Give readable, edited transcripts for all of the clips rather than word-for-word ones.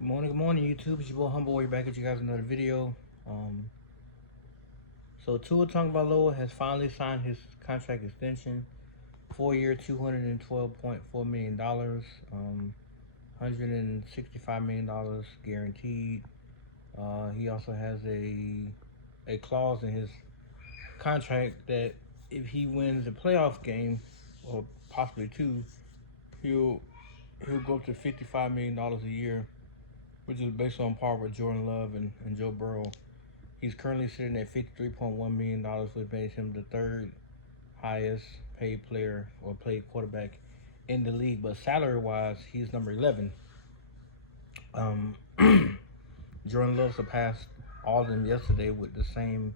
Good morning, YouTube. It's your boy Humble. We're back at you guys another video. So Tua Tagovailoa has finally signed his contract extension, 4 year, $212.4 million, $165 million guaranteed. He also has a clause in his contract that if he wins a playoff game or possibly two, he'll he'll go up to $55 million a year, which is based on par with Jordan Love and Joe Burrow. He's currently sitting at $53.1 million, which makes him the third highest paid player or paid quarterback in the league. But salary wise, he's number 11. Um, Jordan Love surpassed all of them yesterday with the same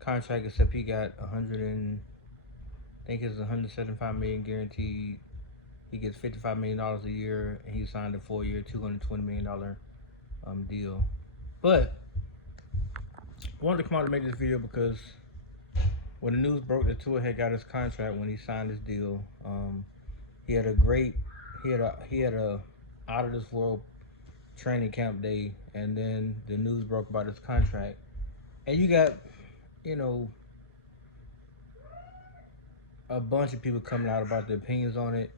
contract, except he got 100 and I think it's 175 million guaranteed. He gets $55 million a year, and he signed a 4 year, $220 million deal. But I wanted to come out to make this video because when the news broke that Tua had got his contract when he signed his deal, he had a great, he had a out of this world training camp day, and then the news broke about his contract, and you got, you know, a bunch of people coming out about their opinions on it.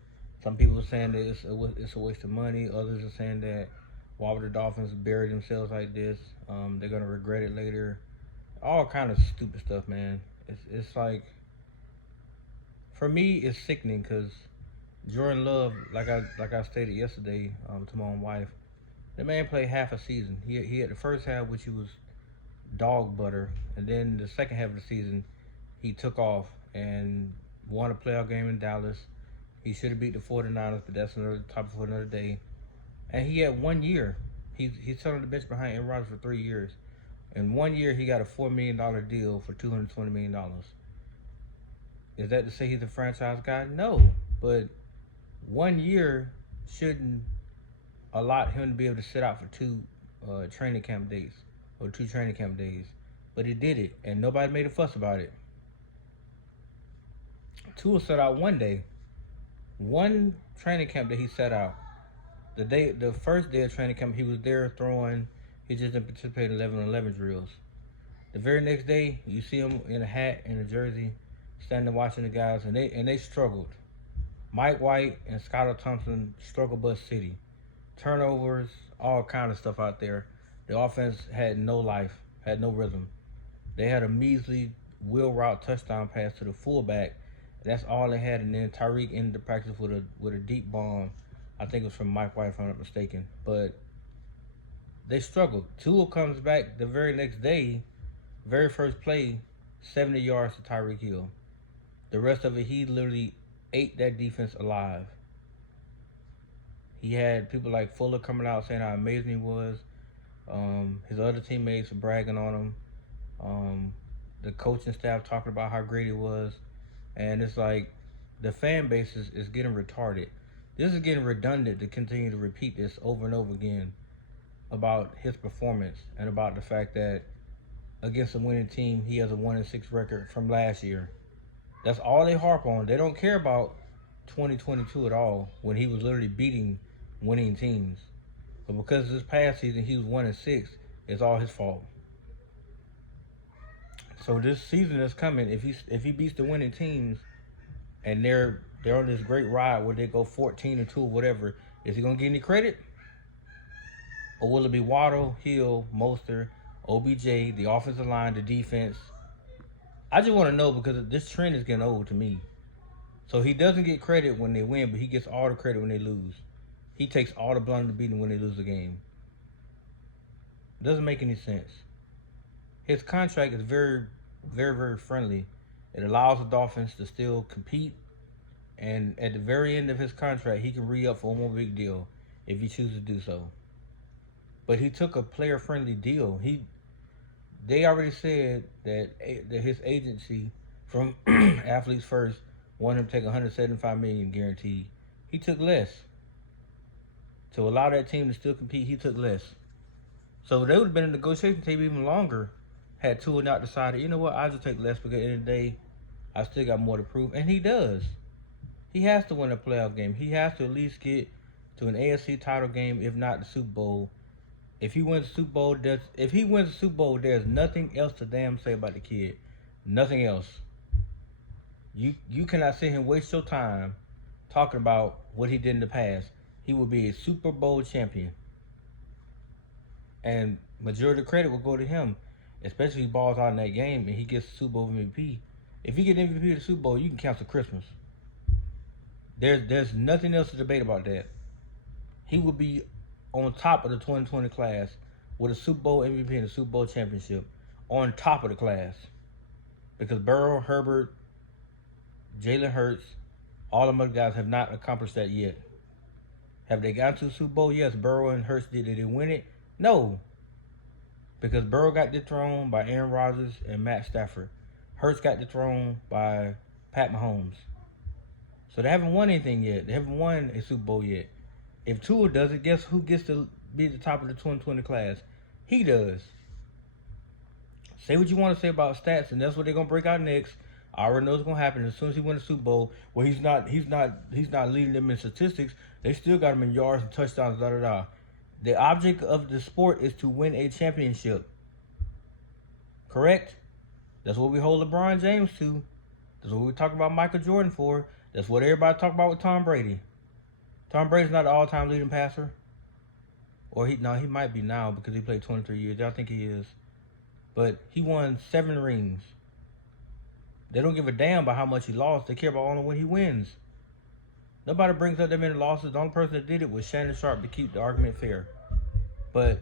Some people are saying that it's a waste of money. Others are saying that why would the Dolphins bury themselves like this? They're gonna regret it later. All kind of stupid stuff, man. It's like, for me, it's sickening because Jordan Love, like I stated yesterday to my own wife, the man played half a season. He had the first half, which he was dog butter, and then the second half of the season, he took off and won a playoff game in Dallas. He should have beat the 49ers, but that's another topic for another day. And he had 1 year. He's sat on the bench behind Aaron Rodgers for 3 years. In 1 year, he got a $4 million deal for $220 million. Is that to say he's a franchise guy? No, but 1 year shouldn't allot him to be able to sit out for training camp days or two training camp days. But he did it, and nobody made a fuss about it. Tua sat out one day, one training camp that he sat out. The first day of training camp, he was there throwing. He just didn't participate in 11-on-11 drills. The very next day, you see him in a hat and a jersey, standing watching the guys, and they struggled. Mike White and Skylar Thompson struggled bus city. Turnovers, all kind of stuff out there. The offense had no life, had no rhythm. They had a measly wheel route touchdown pass to the fullback. That's all they had, and then Tyreek ended the practice with a deep bomb. I think it was from Mike White, if I'm not mistaken. But they struggled. Tua comes back the very next day, very first play, 70 yards to Tyreek Hill. The rest of it, he literally ate that defense alive. He had people like Fuller coming out saying how amazing he was. His other teammates bragging on him. The coaching staff talking about how great he was. And it's like the fan base is getting retarded. This is getting redundant to continue to repeat this over and over again about his performance and about the fact that against a winning team, he has a 1-6 record from last year. That's all they harp on. They don't care about 2022 at all, when he was literally beating winning teams. But because this past season he was 1-6, it's all his fault. So this season that's coming, if he beats the winning teams and they're on this great ride where they go 14-2 or whatever, is he gonna get any credit? Or will it be Waddle, Hill, Mostert, OBJ, the offensive line, the defense? I just want to know, because this trend is getting old to me. So he doesn't get credit when they win, but he gets all the credit when they lose. He takes all the blame to beating when they lose the game. Doesn't make any sense. His contract is very, very, very friendly. It allows the Dolphins to still compete, and at the very end of his contract, he can re-up for one more big deal if he chooses to do so. But he took a player-friendly deal. They already said that his agency from Athletes First wanted him to take 175 million guaranteed. He took less. To allow that team to still compete, he took less. So they would have been in negotiation table even longer had Tua not decided, you know what, I'll just take less because at the end of the day, I still got more to prove. And he does. He has to win a playoff game. He has to at least get to an AFC title game, if not the Super Bowl. If he wins the Super Bowl, there's nothing else to damn say about the kid. Nothing else. You cannot sit here and waste your time talking about what he did in the past. He will be a Super Bowl champion. And majority of the credit will go to him. Especially if he balls out in that game and he gets the Super Bowl MVP. If he gets MVP of the Super Bowl, you can cancel Christmas. There's nothing else to debate about that. He will be on top of the 2020 class with a Super Bowl MVP and a Super Bowl championship on top of the class. Because Burrow, Herbert, Jalen Hurts, all them other guys have not accomplished that yet. Have they gotten to the Super Bowl? Yes, Burrow and Hurts did. Did they win it? No. Because Burrow got dethroned by Aaron Rodgers and Matt Stafford. Hurts got dethroned by Pat Mahomes. So they haven't won anything yet. They haven't won a Super Bowl yet. If Tua does it, guess who gets to be at the top of the 2020 class? He does. Say what you want to say about stats, and that's what they're gonna break out next. I already know what's gonna happen as soon as he wins the Super Bowl. Well, he's not leading them in statistics. They still got him in yards and touchdowns. Da da da. The object of the sport is to win a championship. Correct? That's what we hold LeBron James to. That's what we talk about Michael Jordan for. That's what everybody talk about with Tom Brady. Tom Brady's not the all-time leading passer. Or he might be now because he played 23 years. I think he is. But he won 7 rings. They don't give a damn about how much he lost. They care about only when he wins. Nobody brings up that many losses. The only person that did it was Shannon Sharp to keep the argument fair. But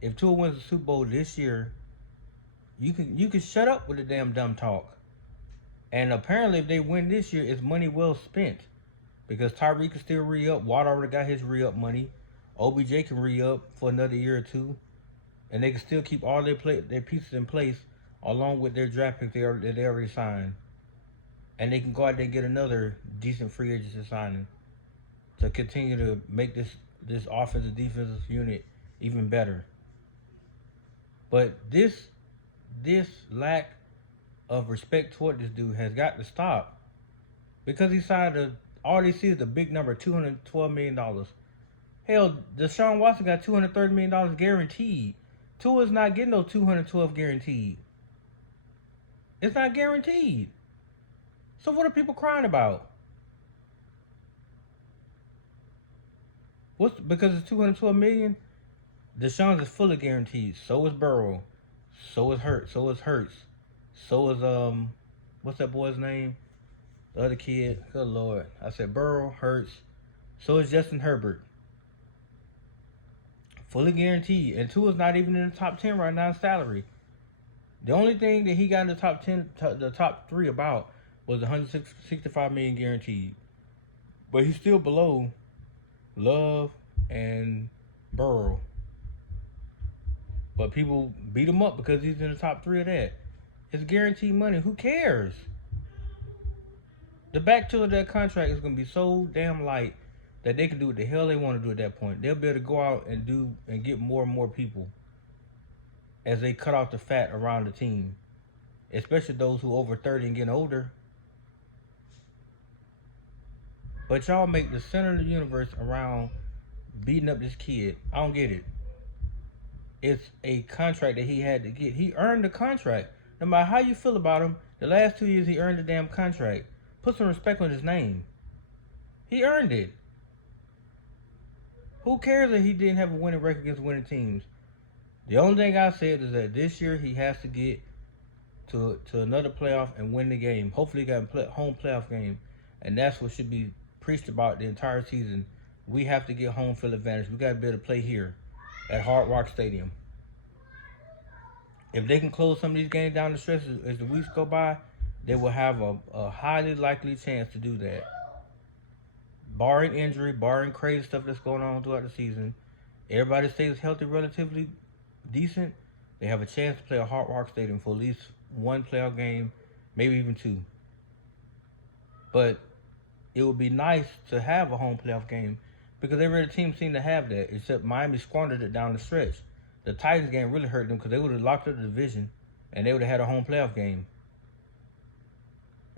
if Tua wins the Super Bowl this year, you can shut up with the damn dumb talk. And apparently if they win this year, it's money well spent. Because Tyreek can still re-up. Watt already got his re-up money. OBJ can re-up for another year or two. And they can still keep all their pieces in place along with their draft picks that they already signed. And they can go out there and get another decent free agency signing to continue to make this offensive defensive unit even better. But this lack of respect toward this dude has got to stop. Because he signed all they see is the big number, $212 million. Hell, Deshaun Watson got $230 million guaranteed. Tua's not getting those $212 guaranteed. It's not guaranteed. So what are people crying about? Because it's $212 million? Deshaun is fully guaranteed. So is Burrow. So is Hurts. So is what's that boy's name? The other kid. Good Lord. I said Burrow, Hurts. So is Justin Herbert. Fully guaranteed. And Tua's not even in the top 10 right now in salary. The only thing that he got in the top 10, the top 3 about was $165 million guaranteed. But he's still below Love and Burrow. But people beat him up because he's in the top 3 of that. It's guaranteed money. Who cares? The back to that contract is going to be so damn light that they can do what the hell they want to do at that point. They'll be able to go out and get more and more people as they cut off the fat around the team. Especially those who are over 30 and getting older. But y'all make the center of the universe around beating up this kid. I don't get it. It's a contract that he had to get. He earned the contract. No matter how you feel about him, the last 2 years he earned the damn contract. Put some respect on his name. He earned it. Who cares that he didn't have a winning record against winning teams? The only thing I said is that this year he has to get to another playoff and win the game. Hopefully he got a home playoff game. And that's what should be preached about the entire season. We have to get home field advantage. We got to be able to play here at Hard Rock Stadium. If they can close some of these games down the stretch as the weeks go by, they will have a highly likely chance to do that. Barring injury, barring crazy stuff that's going on throughout the season, everybody stays healthy, relatively decent, they have a chance to play a Hard Rock Stadium for at least one playoff game, maybe even 2. But it would be nice to have a home playoff game because every other team seemed to have that, except Miami squandered it down the stretch. The Titans game really hurt them because they would have locked up the division and they would have had a home playoff game.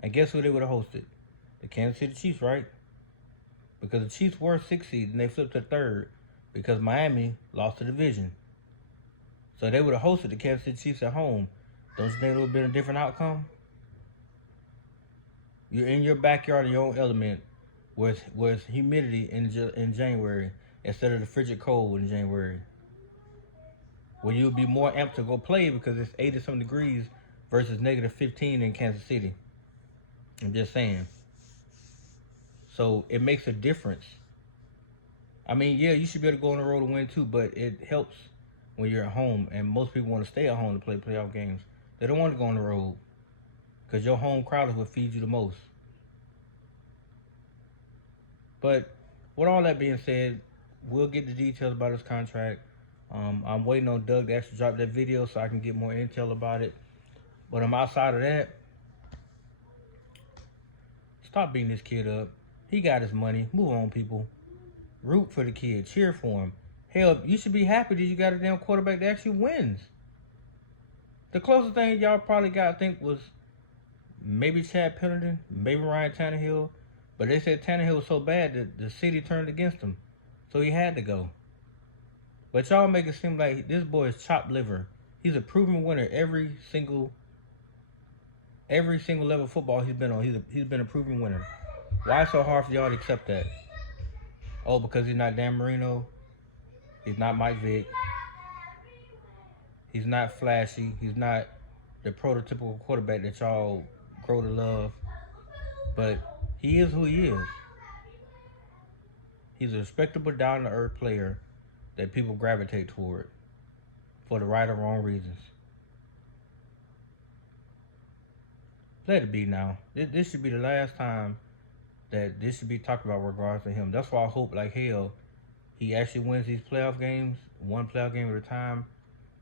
And guess who they would have hosted? The Kansas City Chiefs, right? Because the Chiefs were 6th seed and they flipped to 3rd. because Miami lost the division. So they would have hosted the Kansas City Chiefs at home. Don't you think it would have been a different outcome? You're in your backyard in your own element with humidity in January instead of the frigid cold in January. Where you'll be more amped to go play because it's 80 some degrees versus negative 15 in Kansas City. I'm just saying. So it makes a difference. I mean, yeah, you should be able to go on the road and win too, but it helps when you're at home. And most people want to stay at home to play playoff games. They don't want to go on the road because your home crowd is what feeds you the most. But with all that being said, we'll get the details about his contract. I'm waiting on Doug to actually drop that video so I can get more intel about it. But I'm outside of that. Stop beating this kid up. He got his money. Move on, people. Root for the kid. Cheer for him. Hell, you should be happy that you got a damn quarterback that actually wins. The closest thing y'all probably got, I think, was maybe Chad Pennington, maybe Ryan Tannehill. But they said Tannehill was so bad that the city turned against him. So he had to go. But y'all make it seem like this boy is chopped liver. He's a proven winner every single level of football he's been on. He's been a proven winner. Why so hard for y'all to accept that? Oh, because he's not Dan Marino. He's not Mike Vick. He's not flashy. He's not the prototypical quarterback that y'all grow to love. But he is who he is. He's a respectable, down-to-earth player that people gravitate toward for the right or wrong reasons. Let it be now. This should be the last time that this should be talked about regards to him. That's why I hope like hell he actually wins these playoff games, one playoff game at a time.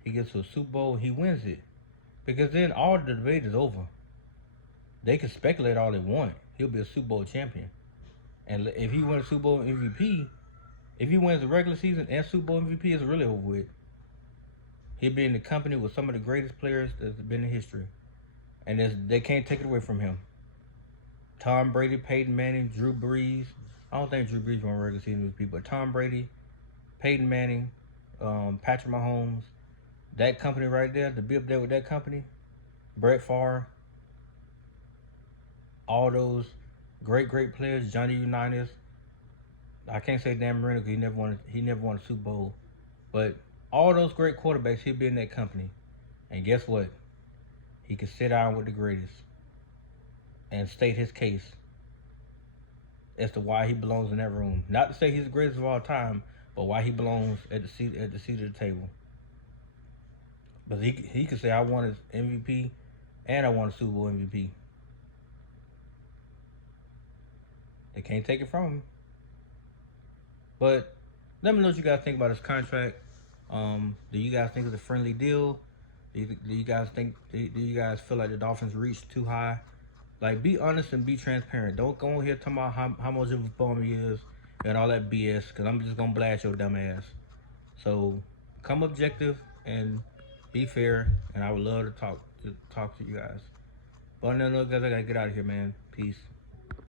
He gets to a Super Bowl, he wins it. Because then all the debate is over. They can speculate all they want. He'll be a Super Bowl champion. And if he wins Super Bowl MVP, if he wins the regular season and Super Bowl MVP, it's really over with. He'll be in the company with some of the greatest players that's been in history. And they can't take it away from him. Tom Brady, Peyton Manning, Drew Brees. I don't think Drew Brees won regular season MVP, but Tom Brady, Peyton Manning, Patrick Mahomes, that company right there, to be up there with that company, Brett Favre, all those great players, Johnny Unitas. I can't say Dan Marino because he never won a Super Bowl, but all those great quarterbacks, he'll be in that company. And guess what? He can sit down with the greatest and state his case as to why he belongs in that room. Not to say he's the greatest of all time, but why he belongs at the seat of the table. But he could say, I won his MVP and I won a Super Bowl MVP. They can't take it from him. But let me know what you guys think about his contract. Do you guys think it's a friendly deal? Do you guys feel like the Dolphins reached too high? Like, be honest and be transparent. Don't go on here talking about how much of a bum he is and all that BS, because I'm just going to blast your dumb ass. So, come objective and be fair, and I would love to talk to you guys. But no, guys, I got to get out of here, man. Peace.